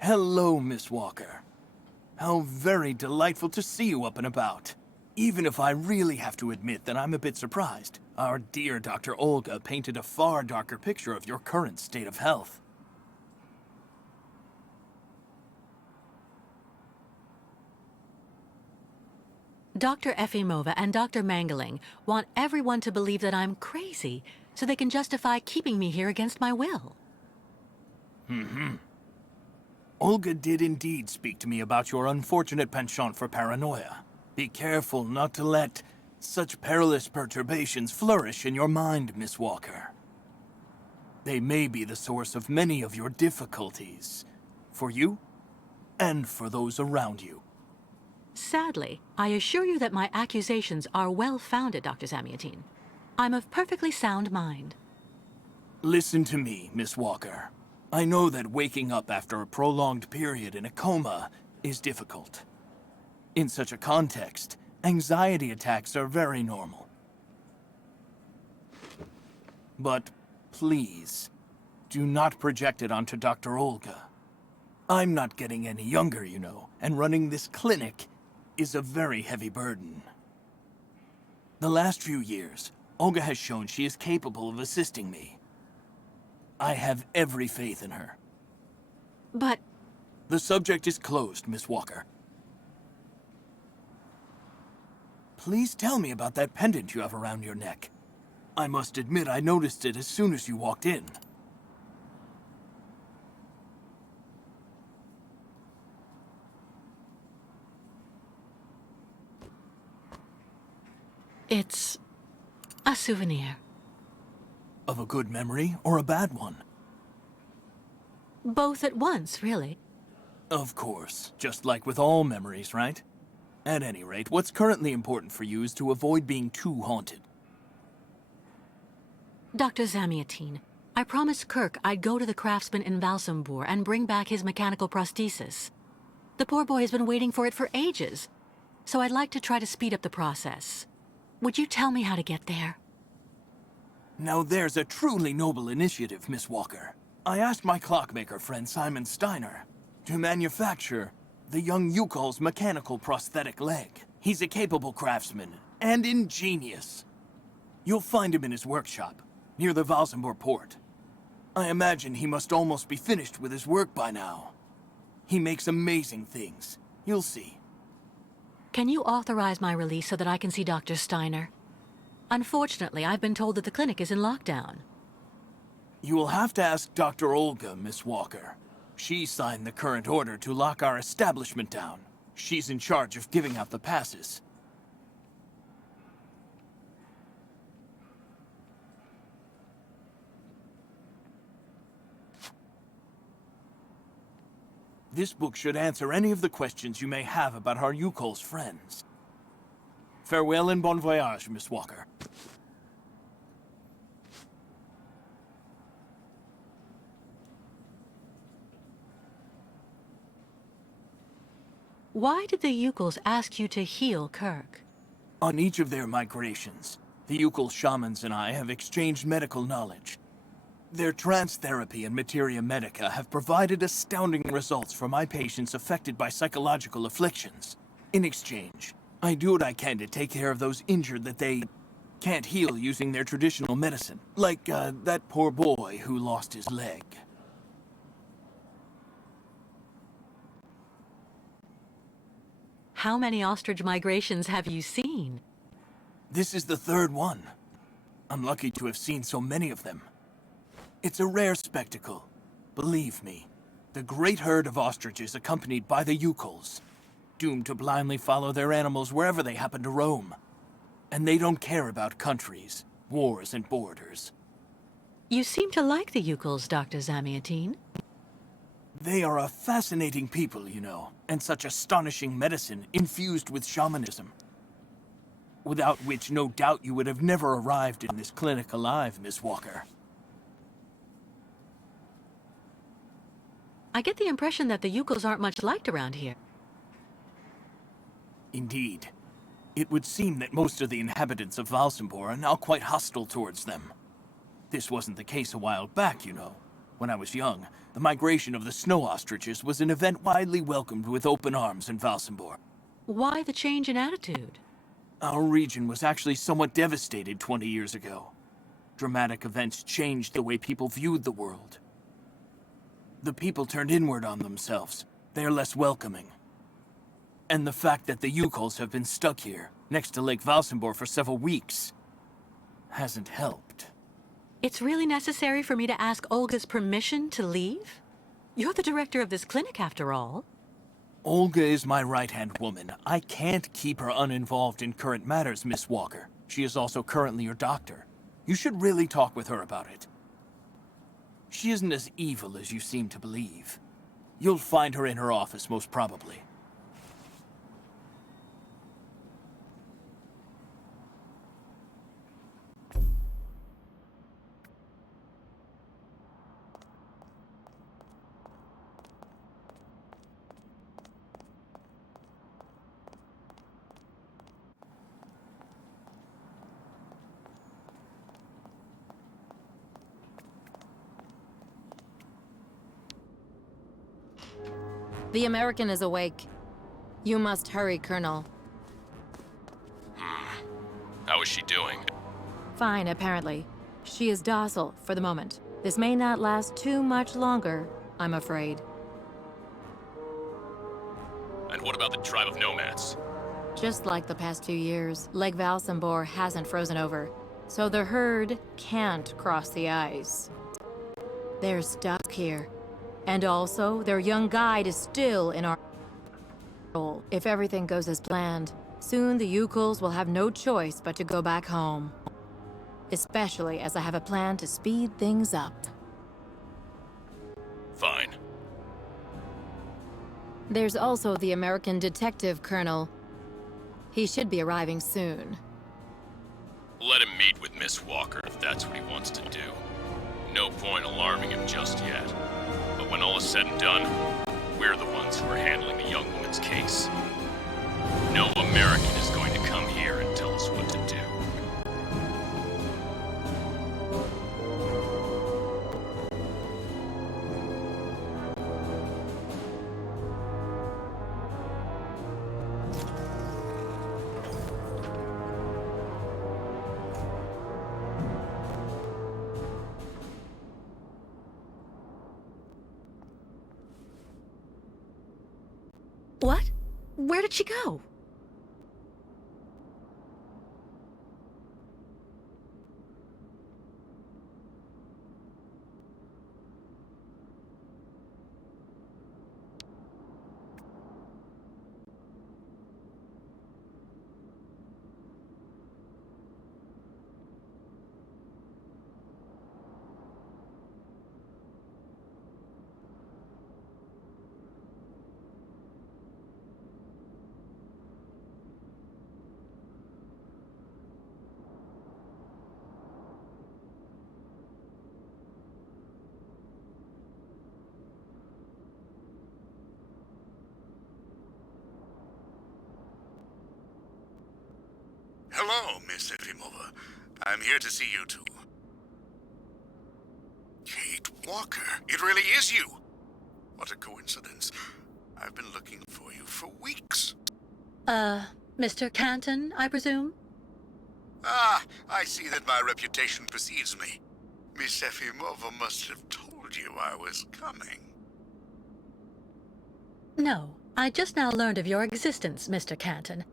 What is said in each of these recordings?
Hello, Miss Walker. How very delightful to see you up and about. Even if I really have to admit that I'm a bit surprised, our dear Dr. Olga painted a far darker picture of your current state of health. Dr. Efimova and Dr. Mangling want everyone to believe that I'm crazy so they can justify keeping me here against my will. Olga did indeed speak to me about your unfortunate penchant for paranoia. Be careful not to let such perilous perturbations flourish in your mind, Miss Walker. They may be the source of many of your difficulties, for you and for those around you. Sadly, I assure you that my accusations are well-founded, Dr. Zamiatin. I'm of perfectly sound mind. Listen to me, Miss Walker. I know that waking up after a prolonged period in a coma is difficult. In such a context, anxiety attacks are very normal. But please, do not project it onto Dr. Olga. I'm not getting any younger, you know, and running this clinic is a very heavy burden. The last few years, Olga has shown she is capable of assisting me. I have every faith in her. But... The subject is closed, Miss Walker. Please tell me about that pendant you have around your neck. I must admit I noticed it as soon as you walked in. it's a souvenir. Of a good memory or a bad one? Both at once, really. Of course, just like with all memories, right? At any rate, what's currently important for you is to avoid being too haunted. Dr. Zamiatin, I promised Kirk I'd go to the craftsman in Valsambur and bring back his mechanical prosthesis. The poor boy has been waiting for it for ages, so I'd like to try to speed up the process. Would you tell me how to get there? Now there's a truly noble initiative, Miss Walker. I asked my clockmaker friend Simon Steiner to manufacture the young Yukol's mechanical prosthetic leg. He's a capable craftsman and ingenious. You'll find him in his workshop, near the Valsambur port. I imagine he must almost be finished with his work by now. He makes amazing things. You'll see. Can you authorize my release so that I can see Dr. Steiner? Unfortunately, I've been told that the clinic is in lockdown. You will have to ask Dr. Olga, Miss Walker. She signed the current order to lock our establishment down. She's in charge of giving out the passes. This book should answer any of the questions you may have about our Yukol's friends. Farewell and bon voyage, Miss Walker. Why did the Yukols ask you to heal Kirk? On each of their migrations, the Yukol shamans and I have exchanged medical knowledge. Their trance therapy and materia medica have provided astounding results for my patients affected by psychological afflictions. In exchange, I do what I can to take care of those injured that they can't heal using their traditional medicine. Like, that poor boy who lost his leg. How many ostrich migrations have you seen? This is the third one. I'm lucky to have seen so many of them. It's a rare spectacle. Believe me, the great herd of ostriches accompanied by the Yukols, doomed to blindly follow their animals wherever they happen to roam. And they don't care about countries, wars, and borders. You seem to like the Yukols, Dr. Zamiatin. They are a fascinating people, you know, and such astonishing medicine infused with shamanism. Without which, no doubt, you would have never arrived in this clinic alive, Miss Walker. I get the impression that the Yukols aren't much liked around here. Indeed. It would seem that most of the inhabitants of Valsambur are now quite hostile towards them. This wasn't the case a while back, you know. When I was young, the migration of the snow ostriches was an event widely welcomed with open arms in Valsambor. Why the change in attitude? Our region was actually somewhat devastated 20 years ago. Dramatic events changed the way people viewed the world. The people turned inward on themselves. They are less welcoming. And the fact that the Yukols have been stuck here, next to Lake Valsambor for several weeks, hasn't helped. It's really necessary for me to ask Olga's permission to leave? You're the director of this clinic, after all. Olga is my right-hand woman. I can't keep her uninvolved in current matters, Miss Walker. She is also currently your doctor. You should really talk with her about it. She isn't as evil as you seem to believe. You'll find her in her office, most probably. The American is awake. You must hurry, Colonel. How is she doing? Fine, apparently. She is docile for the moment. This may not last too much longer, I'm afraid. And what about the tribe of nomads? Just like the past 2 years, Lake Valsambor hasn't frozen over, so the herd can't cross the ice. They're stuck here. And also, their young guide is still in our control. If everything goes as planned, soon the Yukols will have no choice but to go back home. Especially as I have a plan to speed things up. Fine. There's also the American detective, Colonel. He should be arriving soon. Let him meet with Miss Walker if that's what he wants to do. No point alarming him just yet. But when all is said and done, we're the ones who are handling the young woman's case. No American is going to come here and tell us what to do. What? Where did she go? Hello, Miss Efimova. I'm here to see you two. Kate Walker, it really is you! What a coincidence. I've been looking for you for weeks. Mr. Canton, I presume? Ah, I see that my reputation precedes me. Miss Efimova must have told you I was coming. No, I just now learned of your existence, Mr. Canton.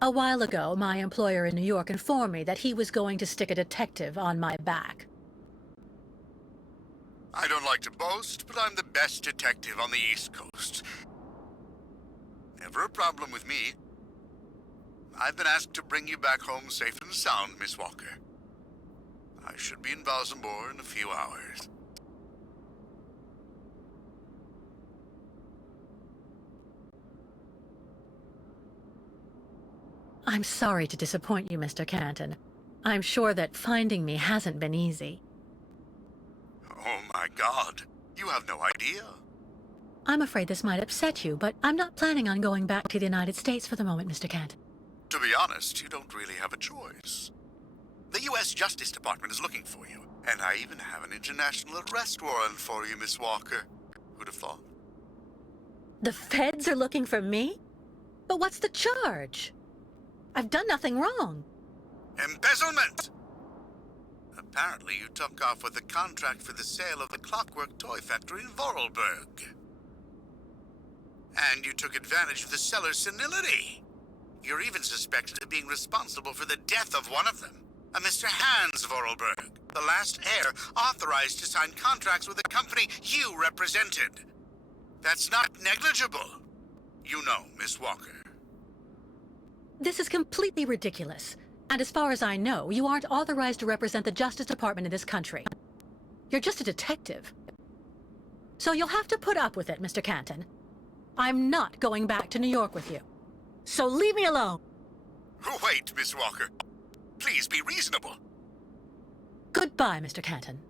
A while ago, my employer in New York informed me that he was going to stick a detective on my back. I don't like to boast, but I'm the best detective on the East Coast. Never a problem with me. I've been asked to bring you back home safe and sound, Miss Walker. I should be in Valsambor in a few hours. I'm sorry to disappoint you, Mr. Canton. I'm sure that finding me hasn't been easy. Oh my God, you have no idea. I'm afraid this might upset you, but I'm not planning on going back to the United States for the moment, Mr. Canton. To be honest, you don't really have a choice. The U.S. Justice Department is looking for you, And I even have an international arrest warrant for you, Miss Walker. Who'd have thought? The feds are looking for me? But what's the charge? I've done nothing wrong. Embezzlement! Apparently you took off with a contract for the sale of the Clockwork Toy Factory in Vorarlberg. And you took advantage of the seller's senility. You're even suspected of being responsible for the death of one of them, a Mr. Hans Vorarlberg, the last heir authorized to sign contracts with a company you represented. That's not negligible. You know, Miss Walker. This is completely ridiculous. And as far as I know, you aren't authorized to represent the Justice Department in this country. You're just a detective. So you'll have to put up with it, Mr. Canton. I'm not going back to New York with you. So leave me alone. Wait, Miss Walker. Please be reasonable. Goodbye, Mr. Canton.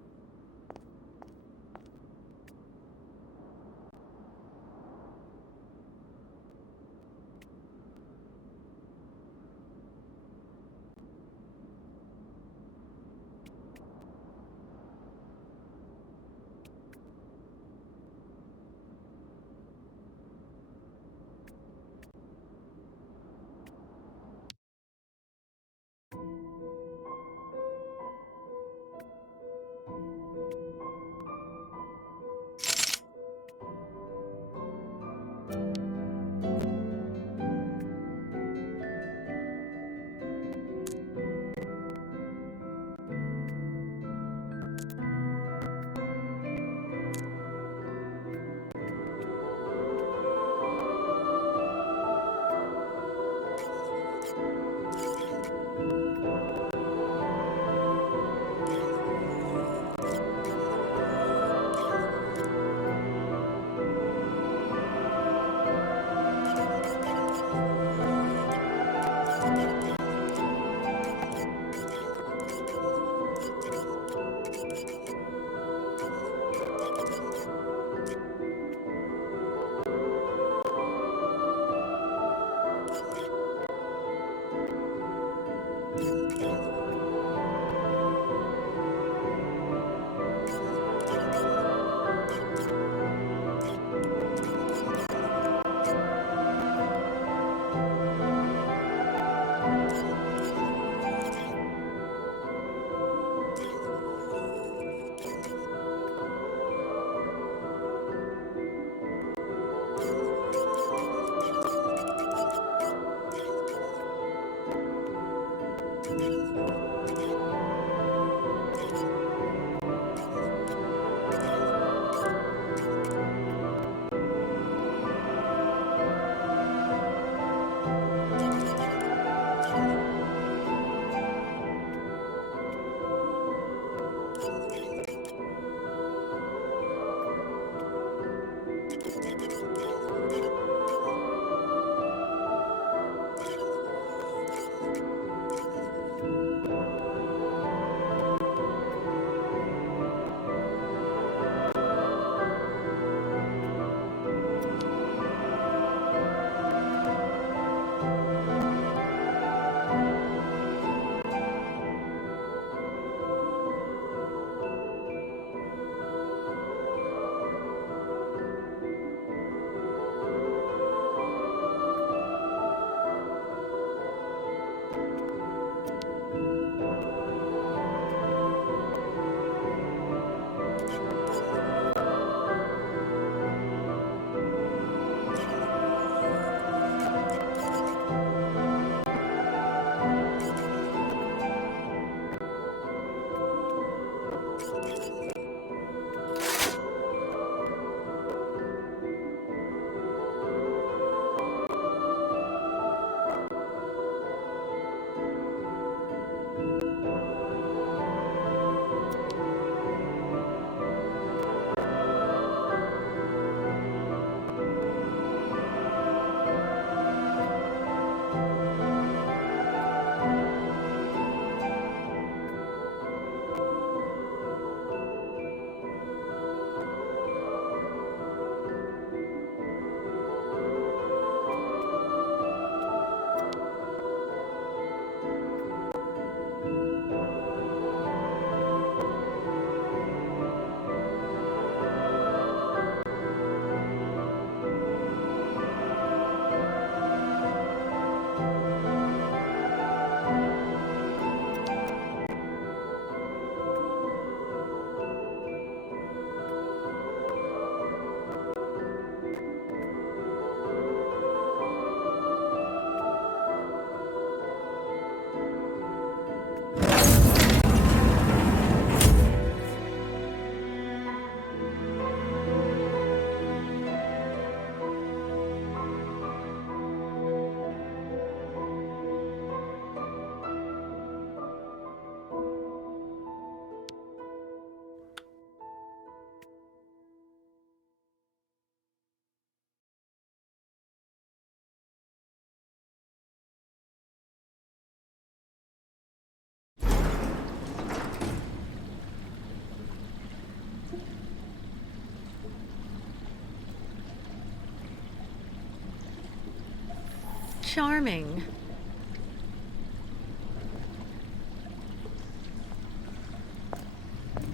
charming.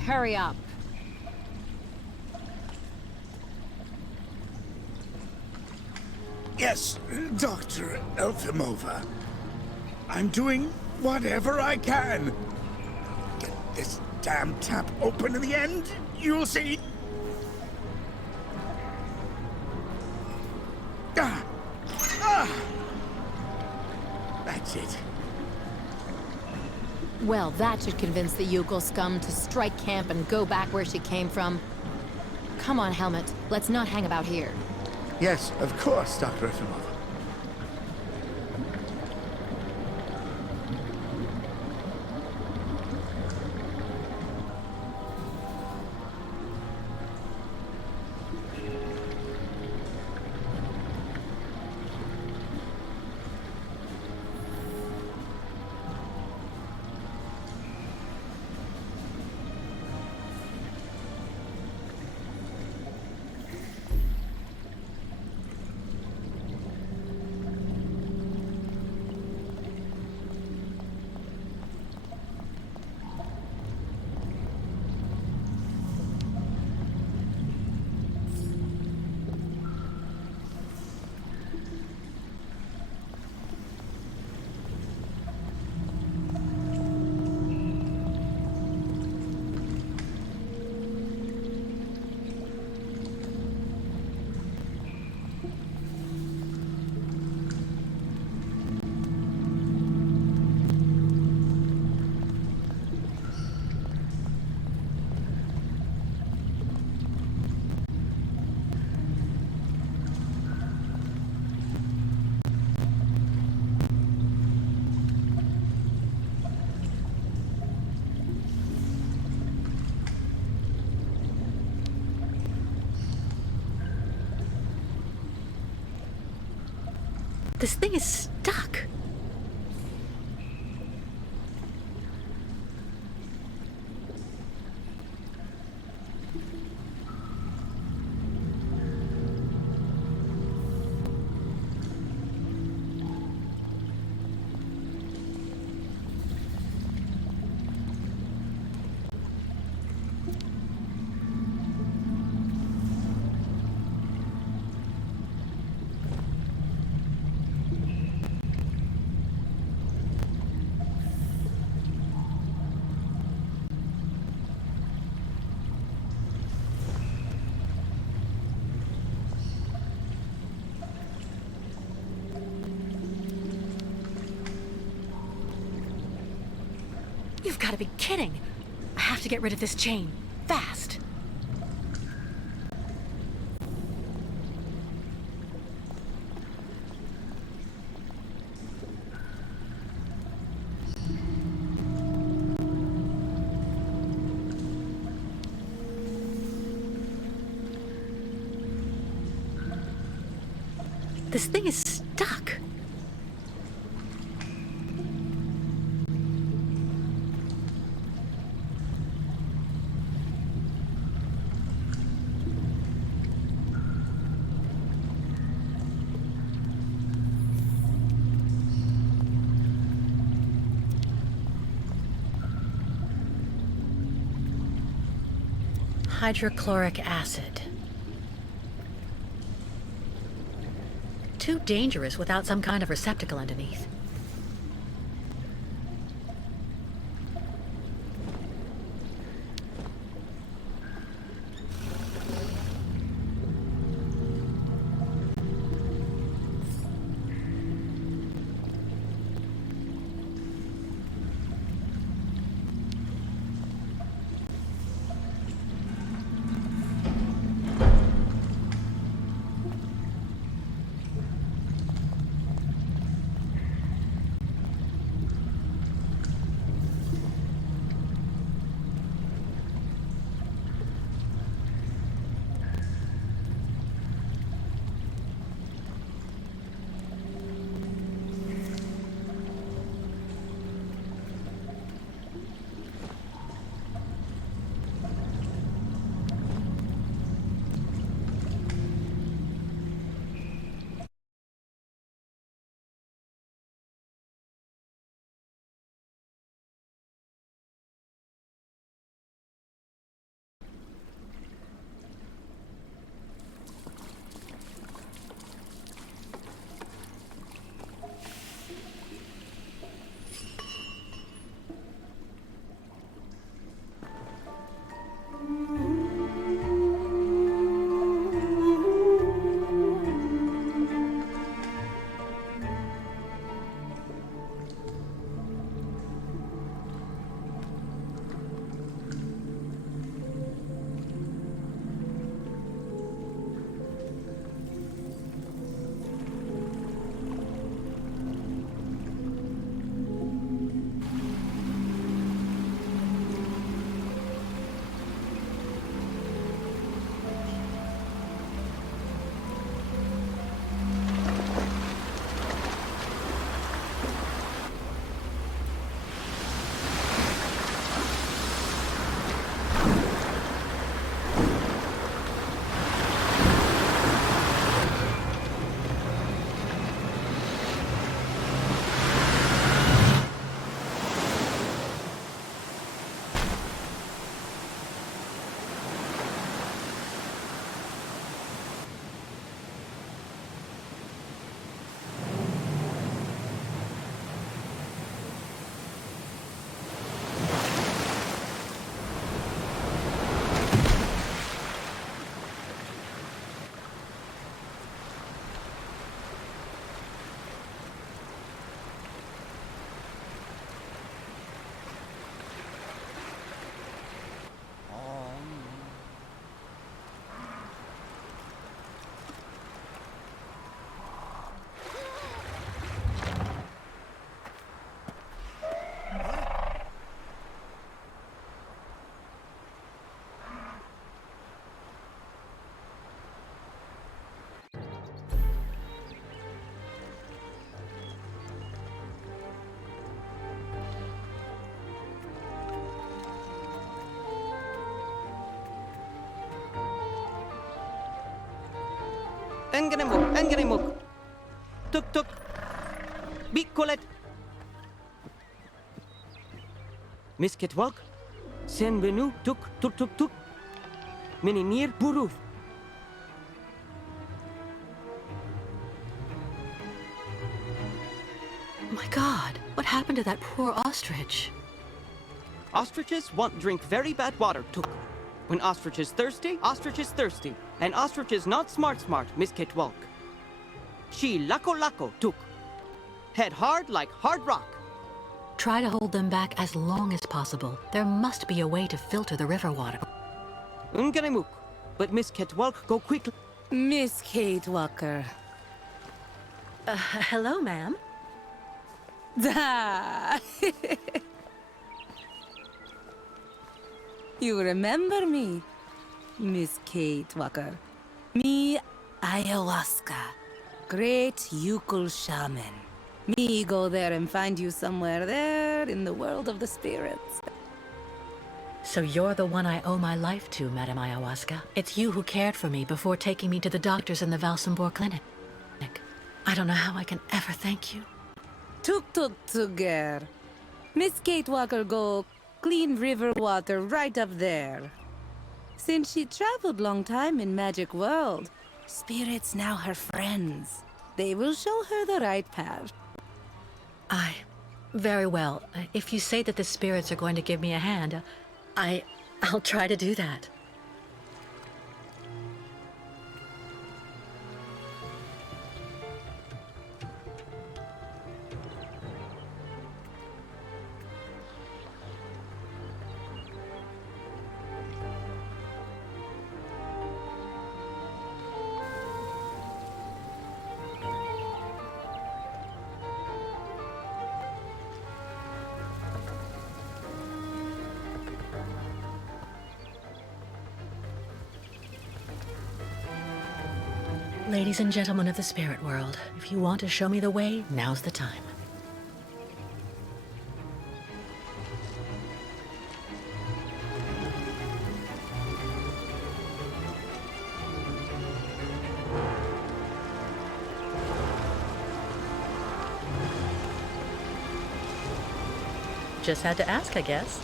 Hurry up. Yes, Dr. Elfimova. I'm doing whatever I can. Get this damn tap open in the end, you'll see. That's it. Well, that should convince the Yukon scum to strike camp and go back where she came from. Come on, Helmet. Let's not hang about here. Yes, of course, Dr. Elfimova. This thing is stuck. You've got to be kidding. I have to get rid of this chain. Fast. This thing is stuck. Hydrochloric acid. Too dangerous without some kind of receptacle underneath. Engenemuk. Tuk. Bikolet. Misketwalk. Senbenu tuk. Minimir buru. My God, what happened to that poor ostrich? Ostriches want drink very bad water, tuk. When ostrich is thirsty, And ostrich is not smart, Misketwalk. She lako, tuk. Head hard like hard rock. Try to hold them back as long as possible. There must be a way to filter the river water. Unganemuk. But Misketwalk go quickly. Miss Kate Walker. Hello, ma'am. Da! You remember me, Miss Kate Walker. Me, ayahuasca. Great Yukul shaman. Me go there and find you somewhere there in the world of the spirits. So you're the one I owe my life to, Madame Ayahuasca. It's you who cared for me before taking me to the doctors in the Valsambor clinic. I don't know how I can ever thank you. Tuk, girl. Miss Kate Walker go clean river water right up there. Since she traveled long time in magic world, spirits now her friends. They will show her the right path. Very well. If you say that the spirits are going to give me a hand, I'll try to do that. Ladies and gentlemen of the spirit world, if you want to show me the way, now's the time. Just had to ask, I guess.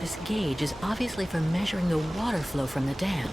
This gauge is obviously for measuring the water flow from the dam.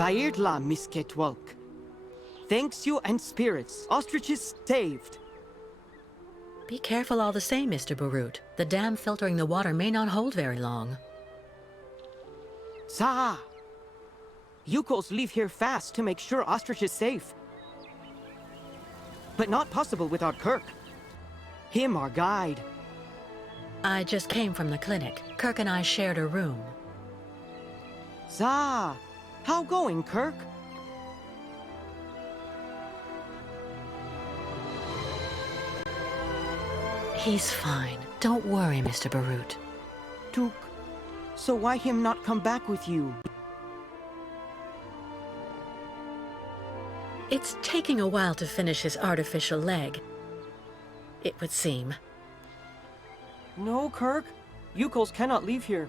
Bairla, Misketwalk. Thanks you and spirits. Ostriches saved. Be careful all the same, Mr. Barut. The dam filtering the water may not hold very long. Sa! Yukos leave here fast to make sure Ostrich is safe. But not possible without Kirk. Him our guide. I just came from the clinic. Kirk and I shared a room. Sa! How going, Kirk? He's fine. Don't worry, Mr. Barut. Took. So why him not come back with you? It's taking a while to finish his artificial leg. It would seem. No, Kirk. Yukos cannot leave here.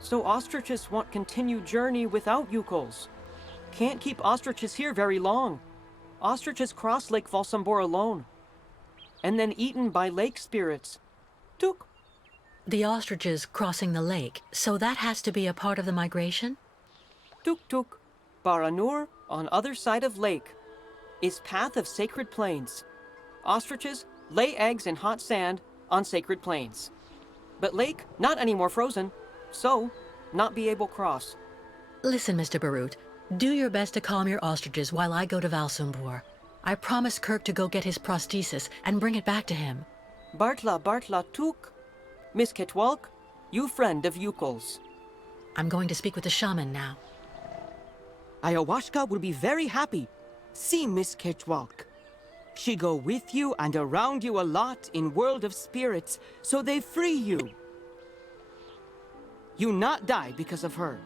So ostriches want continued journey without Yukos. Can't keep ostriches here very long. Ostriches cross Lake Valsambor alone. And then eaten by lake spirits. Tuk. The ostriches crossing the lake, so that has to be a part of the migration? Tuk tuk. Baranur, on other side of lake, is path of sacred plains. Ostriches lay eggs in hot sand on sacred plains. But lake, not anymore frozen, so not be able cross. Listen, Mr. Barut, do your best to calm your ostriches while I go to Valsambor. I promised Kirk to go get his prosthesis and bring it back to him. Bartla tuk. Miss Ketwalk, you friend of Yukol's. I'm going to speak with the shaman now. Ayahuasca will be very happy. See Miss Ketwalk. She go with you and around you a lot in world of spirits, so they free you. You not die because of her.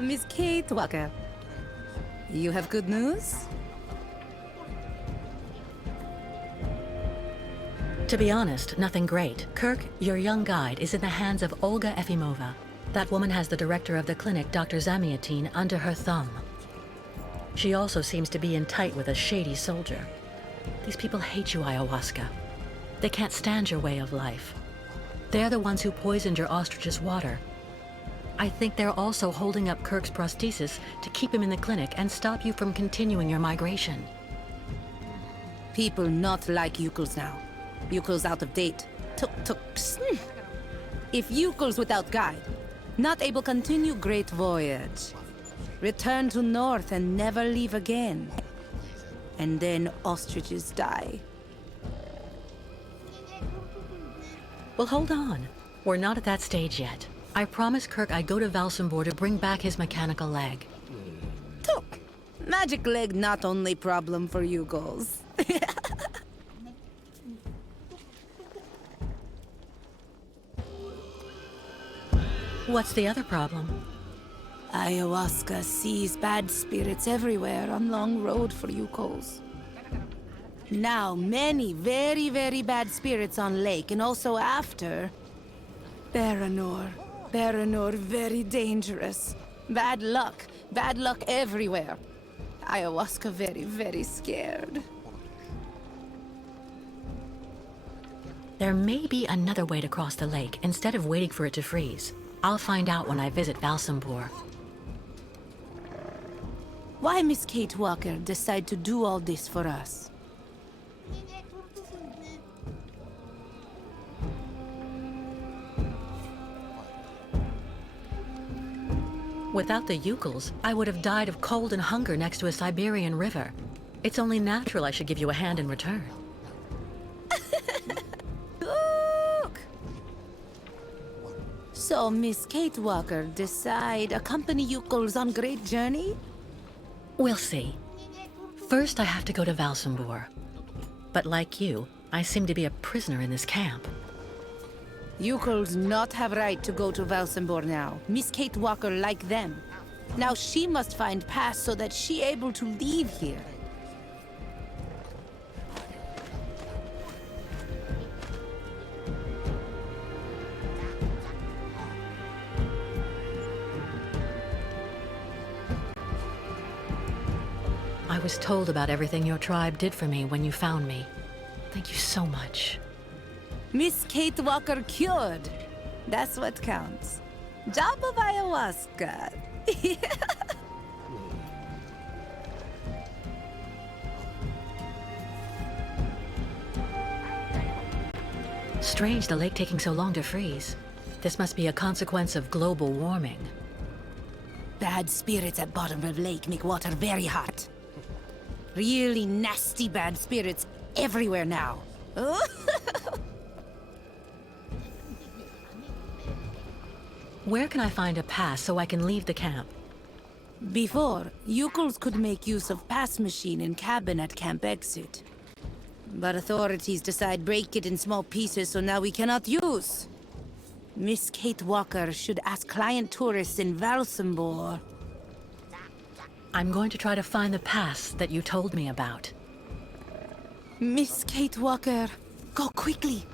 Miss Kate Walker. You have good news? To be honest, nothing great. Kirk, your young guide, is in the hands of Olga Efimova. That woman has the director of the clinic, Dr. Zamiatine, under her thumb. She also seems to be in tight with a shady soldier. These people hate you, Ayahuasca. They can't stand your way of life. They're the ones who poisoned your ostrich's water. I think they're also holding up Kirk's prosthesis to keep him in the clinic and stop you from continuing your migration. People not like Yukul's now. Yukul's out of date. Tuk-tuks. If Yukul's without guide, not able continue great voyage. Return to north and never leave again. And then ostriches die. Well, hold on. We're not at that stage yet. I promised Kirk I'd go to Valsambor to bring back his mechanical leg. Tuk! Magic leg not only problem for Yukos. What's the other problem? Ayahuasca sees bad spirits everywhere on long road for Yukos. Now many very, very bad spirits on lake and also after. Baranor very dangerous. Bad luck. Bad luck everywhere. Ayahuasca very, very scared. There may be another way to cross the lake instead of waiting for it to freeze. I'll find out when I visit Valsambor. Why Miss Kate Walker decide to do all this for us? Without the Ukels, I would have died of cold and hunger next to a Siberian river. It's only natural I should give you a hand in return. Look! So Miss Kate Walker decide accompany Ukels on great journey? We'll see. First, I have to go to Valsambor. But like you, I seem to be a prisoner in this camp. Ukels not have right to go to Valsambor now. Miss Kate Walker like them. Now she must find pass so that she able to leave here. I was told about everything your tribe did for me when you found me. Thank you so much. Miss Kate Walker cured. That's what counts. Job of ayahuasca. Strange the lake taking so long to freeze. This must be a consequence of global warming. Bad spirits at bottom of lake make water very hot. Really nasty bad spirits everywhere now. Where can I find a pass so I can leave the camp? Before, Ukels could make use of pass machine in cabin at camp exit. But authorities decide break it in small pieces, so now we cannot use. Miss Kate Walker should ask client tourists in Valsambor. I'm going to try to find the pass that you told me about. Miss Kate Walker, go quickly.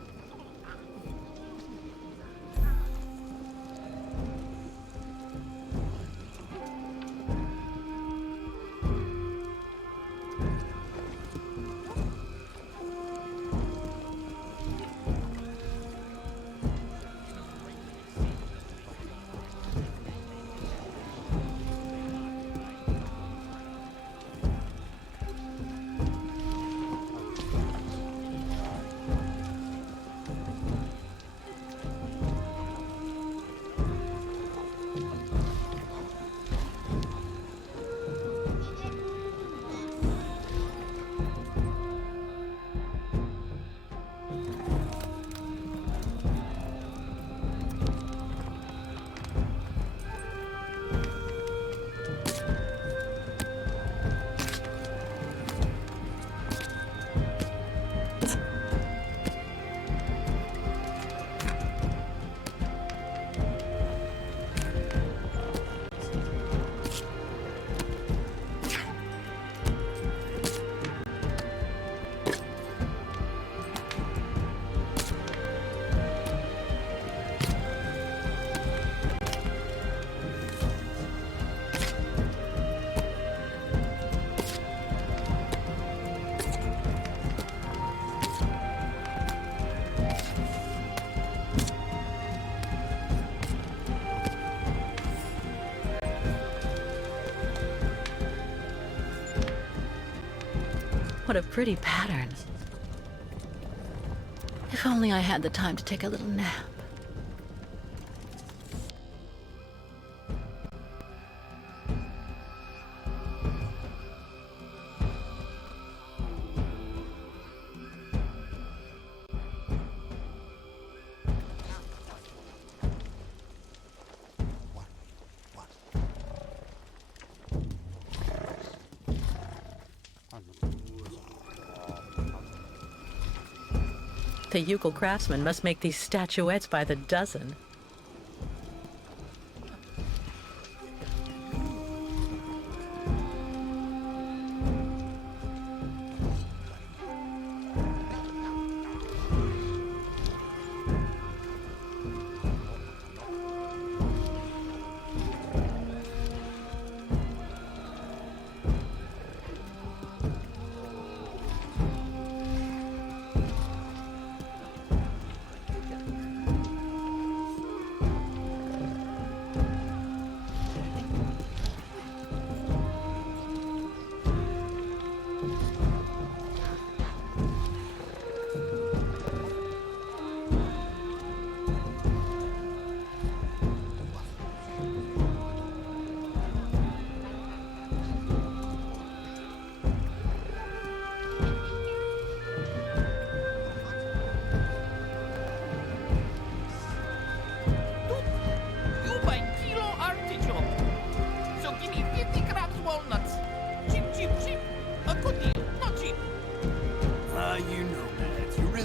What a pretty pattern. If only I had the time to take a little nap. The Ukel craftsmen must make these statuettes by the dozen.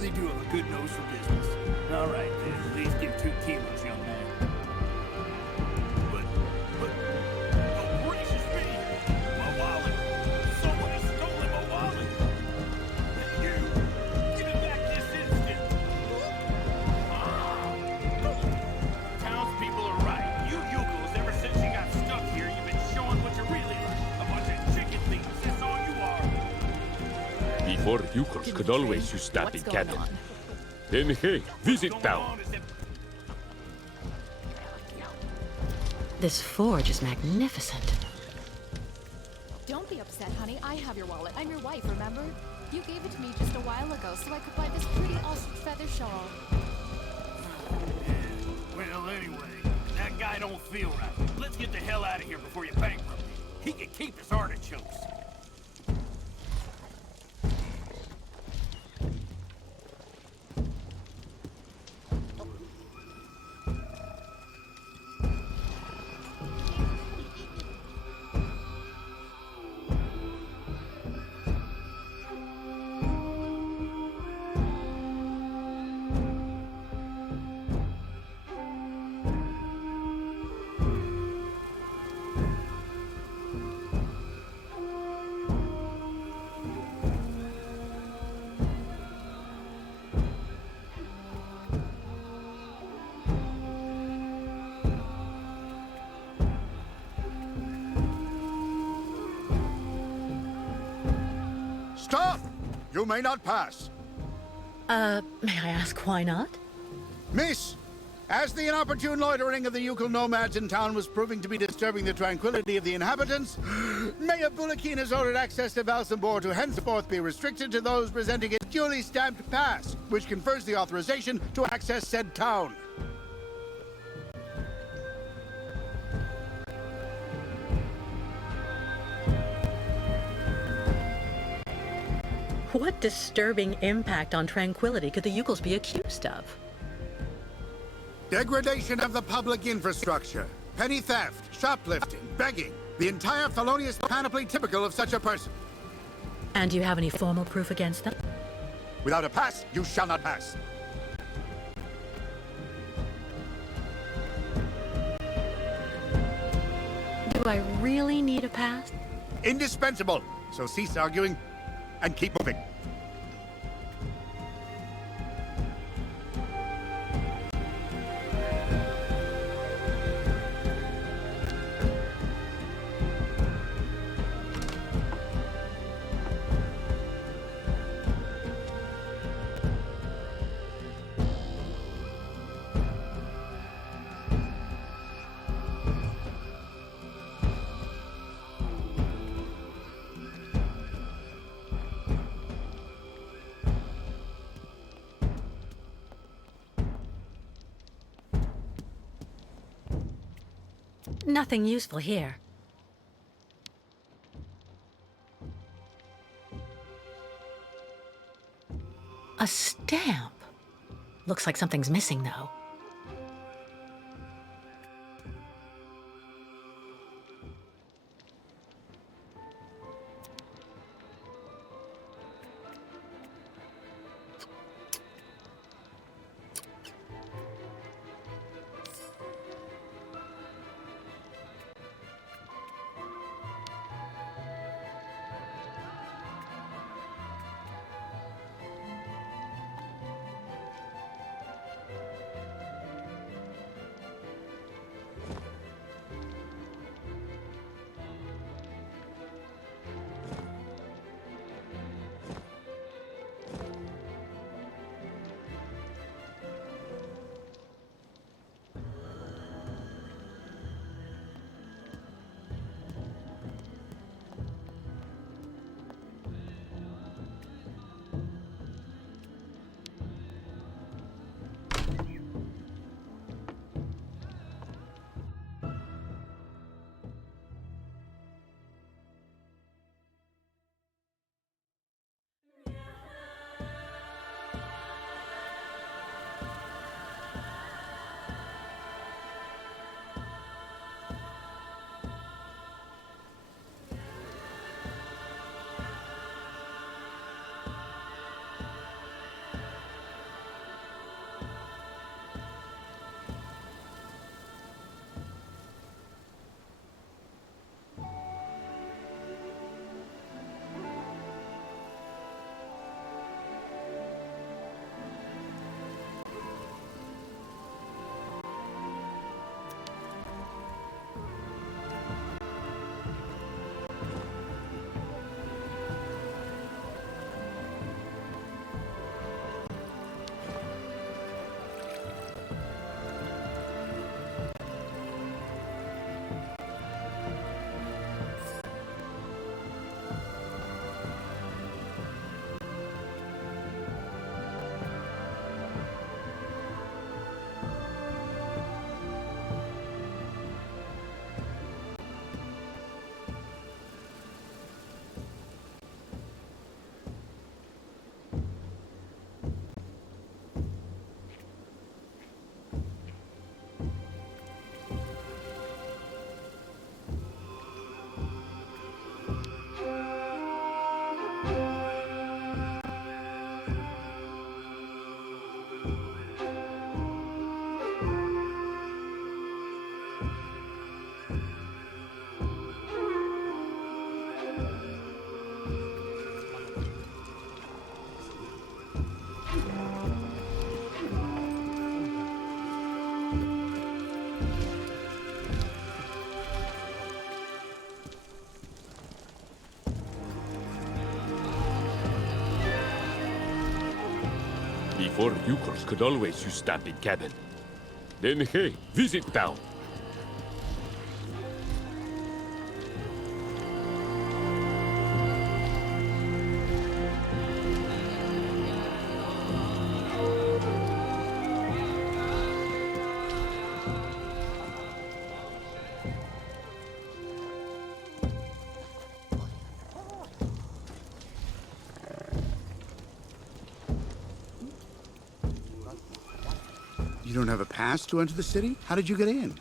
really do have a good nose for business. All right, then, at least give 2 kilos, young man. But, oh, gracious me! My wallet! Someone has stolen my wallet! You! Give it back this instant! Townspeople are right. You yokels, ever since you got stuck here, you've been showing what you're really like. A bunch of chicken thieves, that's all you are. Before Yukos could always use snapping cattle. MK, visit town. This forge is magnificent. Don't be upset, honey. I have your wallet. I'm your wife, remember? You gave it to me just a while ago so I could buy this pretty ostrich feather shawl. Well, anyway, that guy don't feel right. Let's get the hell out of here before you bankrupt me. He can keep his artichokes. Stop! You may not pass. May I ask why not? Miss, as the inopportune loitering of the Yukon nomads in town was proving to be disturbing the tranquility of the inhabitants, Mayor Bulakin has ordered access to Valsambor to henceforth be restricted to those presenting a duly stamped pass, which confers the authorization to access said town. What disturbing impact on tranquility could the Yukos be accused of? Degradation of the public infrastructure, petty theft, shoplifting, begging, the entire felonious panoply typical of such a person. And do you have any formal proof against them? Without a pass, you shall not pass. Do I really need a pass? Indispensable. So cease arguing and keep moving. Nothing useful here. A stamp. Looks like something's missing, though. Before Yukos could always use stamping cabin. Then hey, visit town. You don't have a pass to enter the city? How did you get in?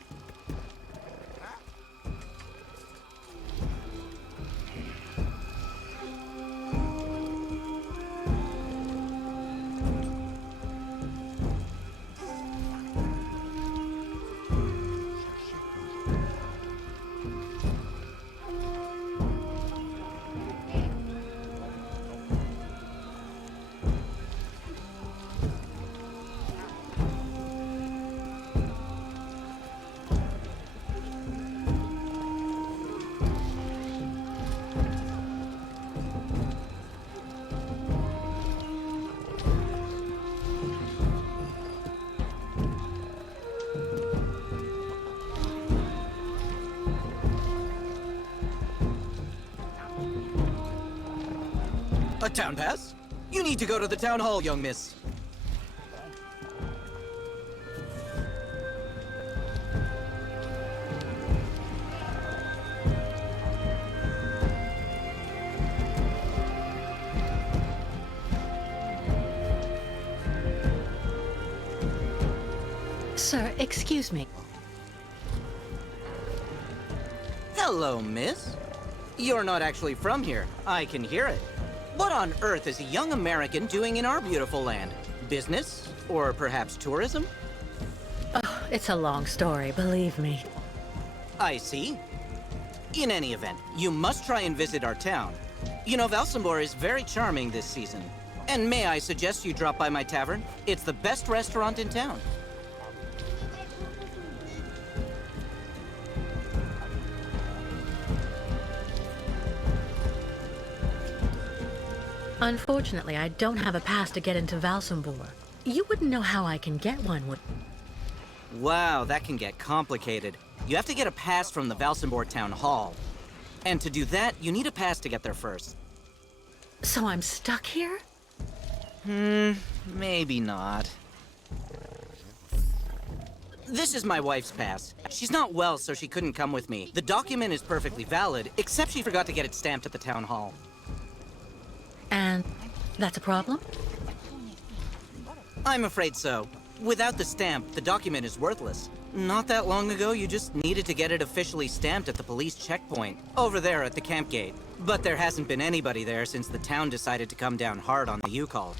A town pass? You need to go to the town hall, young miss. Sir, excuse me. Hello, miss. You're not actually from here. I can hear it. What on earth is a young American doing in our beautiful land? Business? Or perhaps tourism? Oh, it's a long story, believe me. I see. In any event, you must try and visit our town. You know, Valsambor is very charming this season. And may I suggest you drop by my tavern? It's the best restaurant in town. Unfortunately, I don't have a pass to get into Valsambor. You wouldn't know how I can get one, would... Wow, that can get complicated. You have to get a pass from the Valsambor Town Hall. And to do that, you need a pass to get there first. So I'm stuck here? Maybe not. This is my wife's pass. She's not well, so she couldn't come with me. The document is perfectly valid, except she forgot to get it stamped at the town hall. And that's a problem? I'm afraid so. Without the stamp, the document is worthless. Not that long ago, you just needed to get it officially stamped at the police checkpoint, over there at the camp gate. But there hasn't been anybody there since the town decided to come down hard on the U-Call.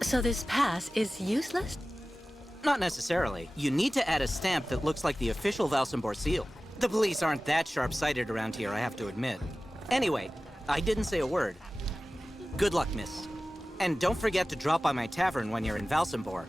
So this pass is useless? Not necessarily. You need to add a stamp that looks like the official Valsambor seal. The police aren't that sharp-sighted around here, I have to admit. Anyway, I didn't say a word. Good luck, miss. And don't forget to drop by my tavern when you're in Valsambor.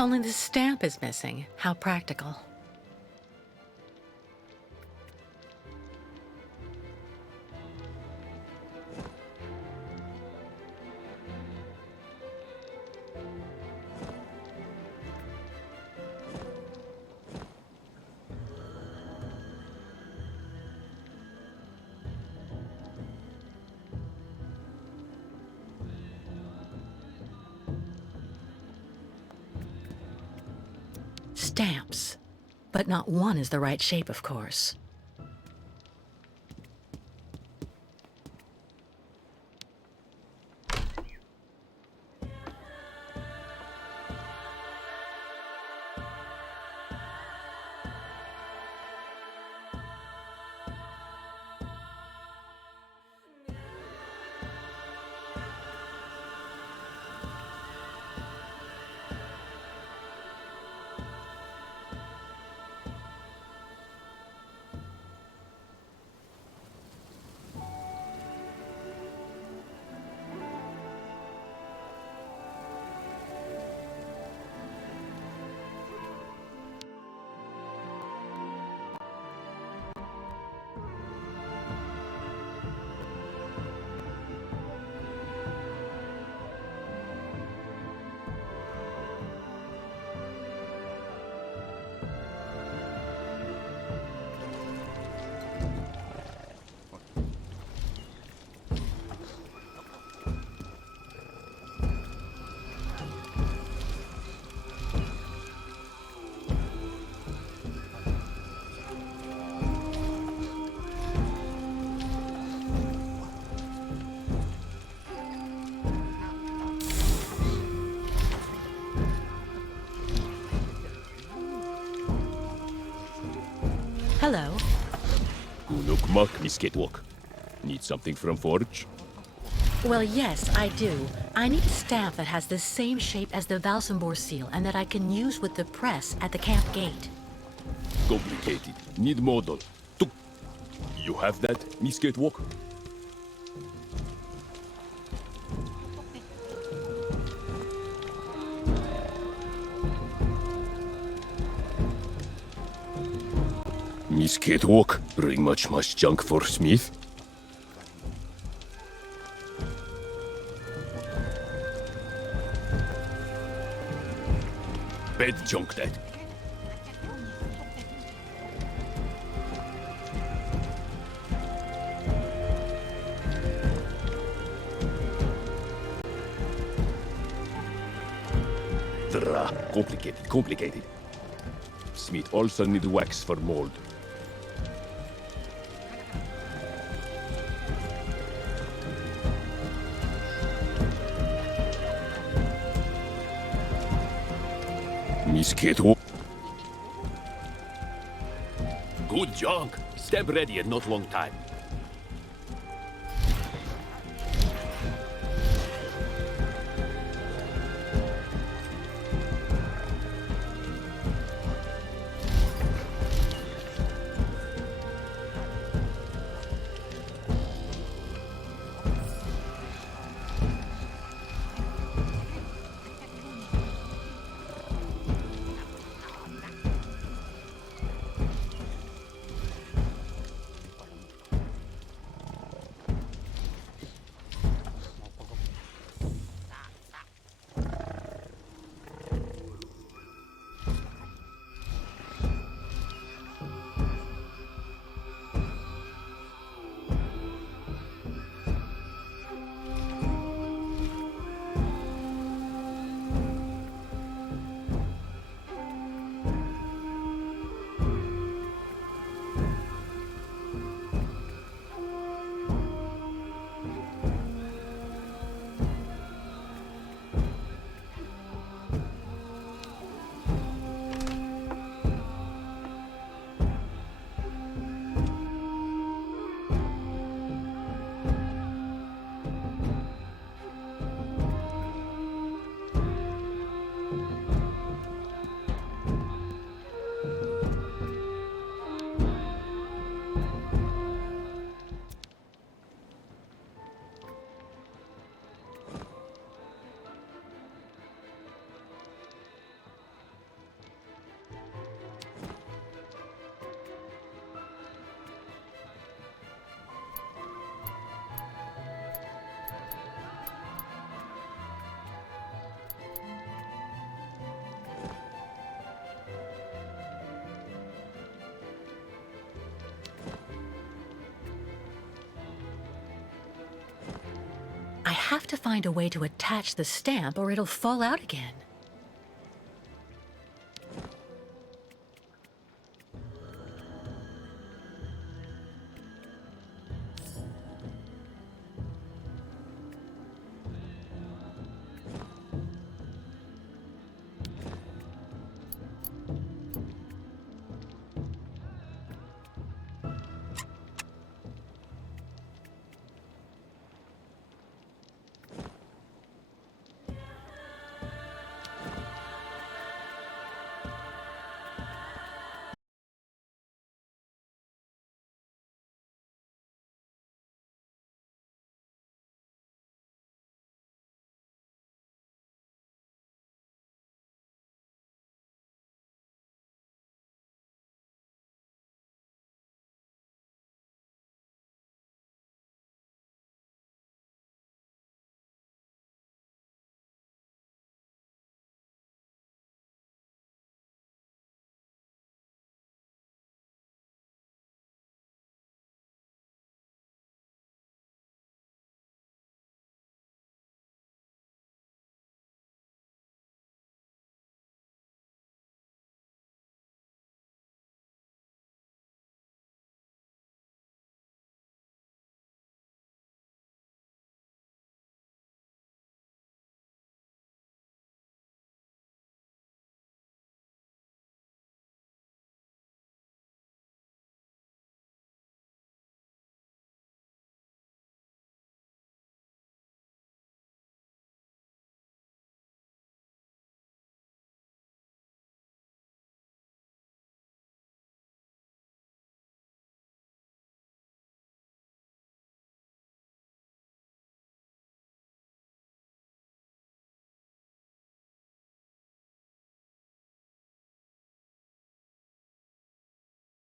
Only the stamp is missing. How practical. Stamps. But not one is the right shape, of course. Hello. Gunuk Mak, Miss Catwalk. Need something from Forge? Well, yes, I do. I need a stamp that has the same shape as the Valsambor seal and that I can use with the press at the camp gate. Complicated. Need model. Tuk. You have that, Miss Catwalk? Miss Catwalk, bring much junk for Smith? Bed junk that. Complicated. Smith also need wax for mold. Miss Catwalk. Good junk. Stamp ready in not long time. have to find a way to attach the stamp or it'll fall out again.